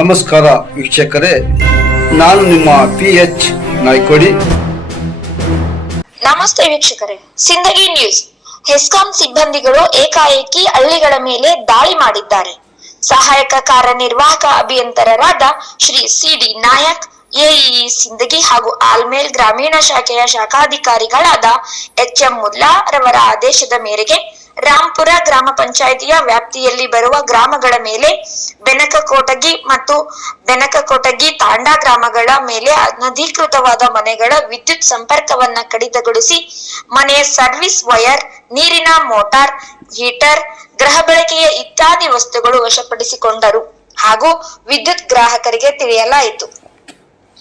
ನಮಸ್ಕಾರ ವೀಕ್ಷಕರೇ, ನಾನು ನಿಮ್ಮ PH ನಾಯ್ಕೋಡಿ. ನಮಸ್ತೆ ವೀಕ್ಷಕರೇ, ಸಿಂದಗಿ ನ್ಯೂಸ್. ಹೆಸ್ಕಾಂ ಸಿಬ್ಬಂದಿಗಳು ಏಕಾಏಕಿ ಹಳ್ಳಿಗಳ ಮೇಲೆ ದಾಳಿ ಮಾಡಿದ್ದಾರೆ. ಸಹಾಯಕ ಕಾರ್ಯನಿರ್ವಾಹಕ ಅಭಿಯಂತರರಾದ ಶ್ರೀ CD ನಾಯಕ್, AEE ಸಿಂದಗಿ ಹಾಗೂ ಆಲ್ಮೇಲ್ ಗ್ರಾಮೀಣ ಶಾಖೆಯ ಶಾಖಾಧಿಕಾರಿಗಳಾದ HM ಮುಲ್ಲಾ ರವರ ಆದೇಶದ ಮೇರೆಗೆ ರಾಂಪುರ ಗ್ರಾಮ ಪಂಚಾಯಿತಿಯ ವ್ಯಾಪ್ತಿಯಲ್ಲಿ ಬರುವ ಗ್ರಾಮಗಳ ಮೇಲೆ ಬೆನಕಕೋಟಗಿ ಮತ್ತು ಬೆನಕಕೋಟಗಿ ತಾಂಡಾ ಗ್ರಾಮಗಳ ಮೇಲೆ ಅನಧಿಕೃತವಾದ ಮನೆಗಳ ವಿದ್ಯುತ್ ಸಂಪರ್ಕವನ್ನ ಕಡಿತಗೊಳಿಸಿ ಮನೆಯ ಸರ್ವಿಸ್ ವೈರ್, ನೀರಿನ ಮೋಟಾರ್, ಹೀಟರ್, ಗೃಹ ಬಳಕೆಯ ಇತ್ಯಾದಿ ವಸ್ತುಗಳು ವಶಪಡಿಸಿಕೊಂಡರು ಹಾಗೂ ವಿದ್ಯುತ್ ಗ್ರಾಹಕರಿಗೆ ತಿಳಿಯಲಾಯಿತು.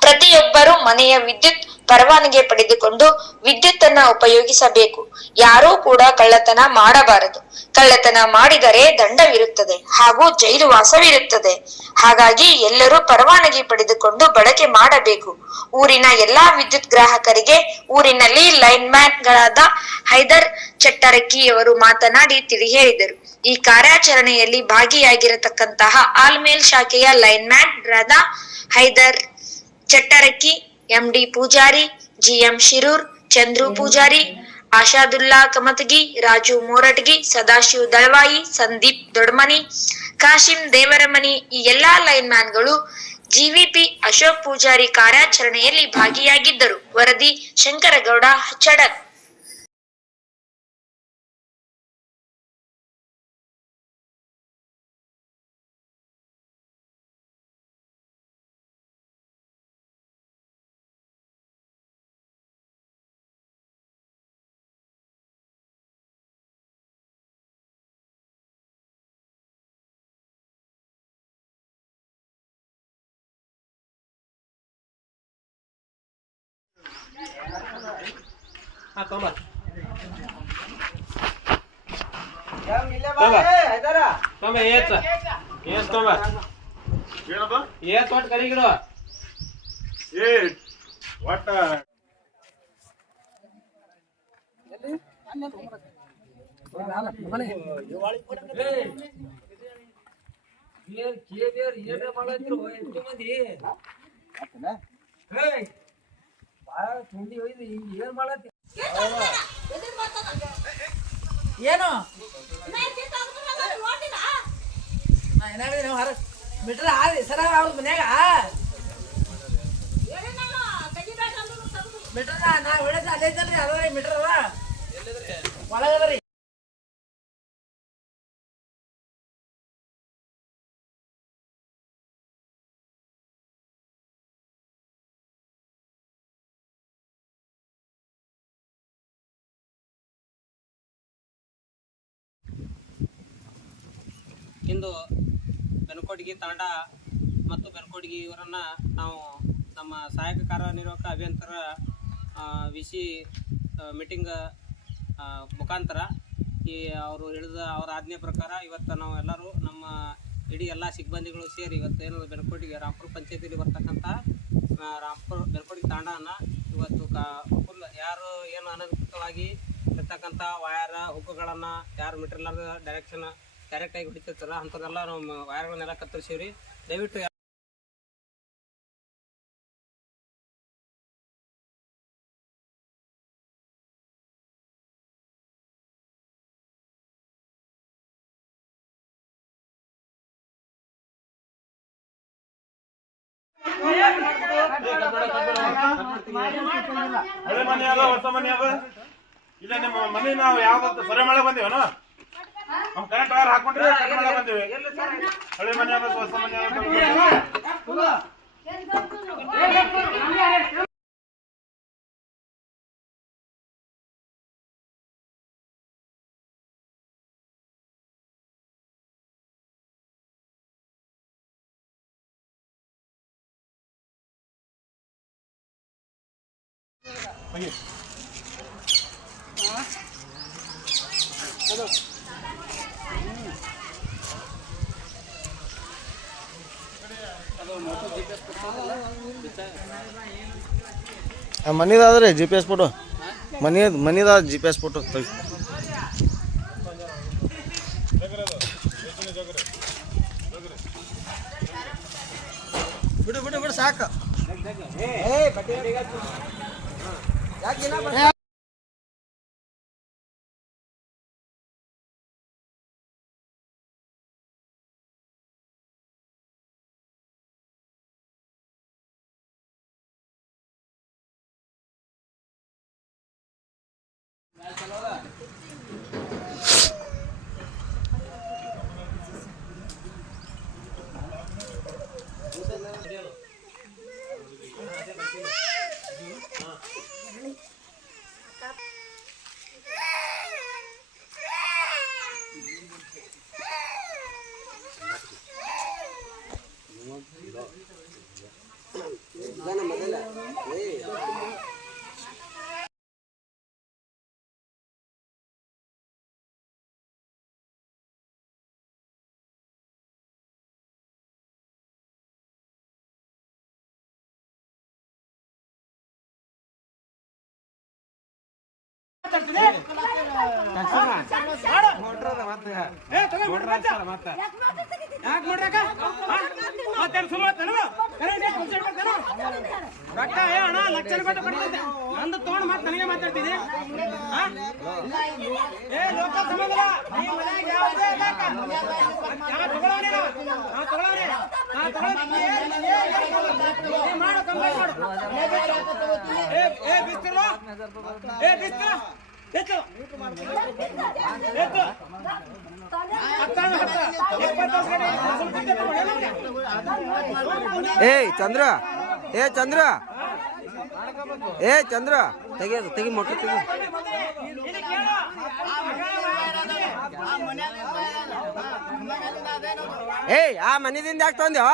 ಪ್ರತಿಯೊಬ್ಬರು ಮನೆಯ ವಿದ್ಯುತ್ ಪರವಾನಗಿ ಪಡೆದುಕೊಂಡು ವಿದ್ಯುತ್ ಅನ್ನ ಉಪಯೋಗಿಸಬೇಕು. ಯಾರೂ ಕೂಡ ಕಳ್ಳತನ ಮಾಡಬಾರದು. ಕಳ್ಳತನ ಮಾಡಿದರೆ ದಂಡವಿರುತ್ತದೆ ಹಾಗೂ ಜೈಲುವಾಸವಿರುತ್ತದೆ. ಹಾಗಾಗಿ ಎಲ್ಲರೂ ಪರವಾನಗಿ ಪಡೆದುಕೊಂಡು ಬಳಕೆ ಮಾಡಬೇಕು. ಊರಿನ ಎಲ್ಲಾ ವಿದ್ಯುತ್ ಗ್ರಾಹಕರಿಗೆ ಊರಿನಲ್ಲಿ ಲೈನ್ ಮ್ಯಾನ್ ಗಳಾದ ಹೈದರ್ ಚಟ್ಟರಕಿಯವರು ಮಾತನಾಡಿ ತಿಳಿ ಹೇಳಿದರು. ಈ ಕಾರ್ಯಾಚರಣೆಯಲ್ಲಿ ಭಾಗಿಯಾಗಿರತಕ್ಕಂತಹ ಆಲ್ಮೇಲ್ ಶಾಖೆಯ ಲೈನ್ ಮ್ಯಾನ್ ರಾದ ಹೈದರ್ ಚಟ್ಟರಕಿ, MD ಪೂಜಾರಿ, GM ಶಿರೂರ್, ಚಂದ್ರು ಪೂಜಾರಿ, ಆಶಾದುಲ್ಲಾ ಕಮತಗಿ, ರಾಜು ಮೋರಟಗಿ, ಸದಾಶಿವ್ ದಳವಾಯಿ, ಸಂದೀಪ್ ದೊಡ್ಮನಿ, ಕಾಶಿಂ ದೇವರಮನಿ ಈ ಎಲ್ಲಾ ಲೈನ್ ಮ್ಯಾನ್ಗಳು GVP ಅಶೋಕ್ ಪೂಜಾರಿ ಕಾರ್ಯಾಚರಣೆಯಲ್ಲಿ ಭಾಗಿಯಾಗಿದ್ದರು. ವರದಿ ಶಂಕರಗೌಡ ಚಡಕ್. ಏನು ಬಿಟ್ರ ಸರ ಅವ್ರ ಮನ್ಯಾಗ ಬಿಟ್ರ ನಾ ಹೊಡೆದ ಅಲ್ಲೇ ಇದ್ದಲ್ರಿ ಅದ ಬಿಟ್ರಲ್ಲ ಒಳಗದ್ರಿ. ಇಂದು ಬೆನಕೋಟಗಿ ತಾಂಡಾ ಮತ್ತು ಬೆನಕೋಟಗಿ ಇವರನ್ನು ನಾವು ನಮ್ಮ ಸಹಾಯಕ ಕಾರ್ಯನಿರ್ವಾಹಕ ಅಭಿಯಂತರ VC ಮೀಟಿಂಗ್ ಮುಖಾಂತರ ಅವರು ಹೇಳಿದ ಅವರ ಆಜ್ಞೆ ಪ್ರಕಾರ ಇವತ್ತು ನಾವು ಎಲ್ಲರೂ ನಮ್ಮ ಇಡೀ ಎಲ್ಲ ಸಿಬ್ಬಂದಿಗಳು ಸೇರಿ ಇವತ್ತು ಏನು ಬೆನಕೋಟಗಿ ರಾಂಪುರ ಪಂಚಾಯತಿಯಲ್ಲಿ ಬರ್ತಕ್ಕಂಥ ಬೆನಕೋಟಗಿ ತಾಂಡಾನ ಇವತ್ತು ಫುಲ್ ಯಾರು ಏನು ಅನಧಿಕೃತವಾಗಿ ಇರ್ತಕ್ಕಂಥ ವಯರ್ ಹುಕ್ಕುಗಳನ್ನು ಯಾರು ಮೆಟೀರಿಯಲ್ ಡೈರೆಕ್ಟಾಗಿ ಹೊಡಿತಿರ್ತಾರ ಅಂಥದ್ದೆಲ್ಲ ನಾವು ವಯರ್ಗಳನ್ನೆಲ್ಲ ಕತ್ತರಿಸೀವ್ರಿ. ದಯವಿಟ್ಟು ಹಳೆ ಮನೆ ಅದ ಹೊಸ ಮನೆ ಅದ ಇಲ್ಲ ನಿಮ್ಮ ಮನೆ ನಾವು ಯಾವ್ದು ಸರಿ ಮಾಡಕ್ ಬಂದಿವನ ನಮ್ ಕರೆಂಟ್ ವೈರ್ ಹಾಕೊಂಡ್ರೆ ಕಟ್ ಮಾಡಕ್ ಬಂದಿವಿ. ಹಳೆ ಮನೆ ಅದ ಹೊಸ ಮನೆ ಅದ ಮನಿದಾದ್ರೆ GPS ಫೋಟೋ ಮನಿದ GPS ಫೋಟೋ ತೆಗಿ. ಬಿಡು ಬಿಡು ಬಿಡು ಸಾಕು ರೊಕ್ಕ ಅಣ್ಣ ಲಕ್ಷ ರೂಪಾಯಿ ಕೊಡ್ತೈತೆ ನಂದು ತಗೊಂಡು ಮತ್ತೆ ನನಗೆ ಮಾತಾಡ್ತೀನಿ ಏ ಲೋಕ ಸಮಗ್ರ ಮಾಡು ಕಂಪ್ಲೇಂಟ್ ಮಾಡು ಏ ಬಿಸ್ತಿರ ಏ ಬಿಸ್ತಿರ ಹೆಚ್ಚು ಹೆಚ್ಚು ಚಂದ್ರ ತೆಗಿ ಮೊಟ್ಟ ತೆಗಿ ಆ ಮನೆದಿಂದ ಯಾಕೆ ತಂದ್ಯೋ